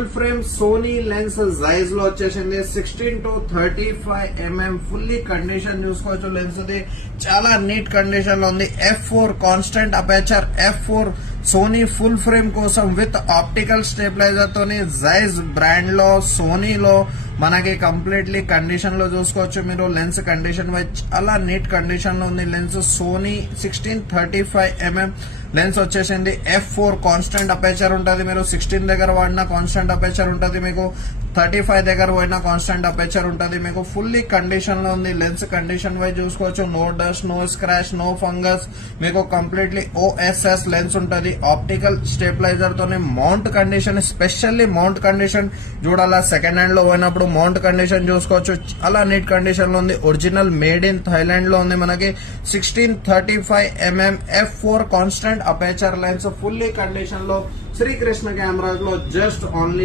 Full frame Sony lens size లో వచ్చేసింది 16 to 35 mm fully condition చూసుకోవచ్చు. లెన్స్ ది చాలా నీట్ కండిషన్ లో ఉంది. f4 constant aperture f4 Sony full frame కోసం విత్ ఆప్టికల్ స్టెబిలైజర్ తోని జైజ్ బ్రాండ్ లో సోనీలో మనకి కంప్లీట్లీ కండిషన్ లో చూసుకోవచ్చు మీరు. లెన్స్ కండిషన్ వైజ్ చాలా నీట్ కండిషన్ లో ఉంది. లెన్స్ సోనీ 16-35 లెన్స్ వచ్చేసింది. f4 కాన్స్టెంట్ అపేచర్ ఉంటుంది. మీరు 16 దగ్గర వాడినా కాన్స్టెంట్ అపేచర్ ఉంటుంది మీకు, 35 దగ్గర పోయినా కాన్స్టెంట్ అపేచర్ ఉంటుంది మీకు. ఫుల్లీ కండిషన్ లో ఉంది. లెన్స్ కండిషన్ వైజ్ చూసుకోవచ్చు. No dust, no scratch, no fungus, మీకు కంప్లీట్లీ OSS లెన్స్ ఉంటుంది. ఆప్టికల్ స్టెబిలైజర్ తోనే mount condition, specially mount condition చూడాలా. సెకండ్ హ్యాండ్ లో పోయినప్పుడు మౌంట్ కండిషన్ చూసుకోవచ్చు. చాలా నీట్ కండిషన్ లో ఉంది. ఒరిజినల్ మేడ్ ఇన్ థైలాండ్ లో ఉంది మనకి. 16-35 f4 constant aperture lens fully condition లో శ్రీకృష్ణ కెమెరాస్ లో జస్ట్ ఓన్లీ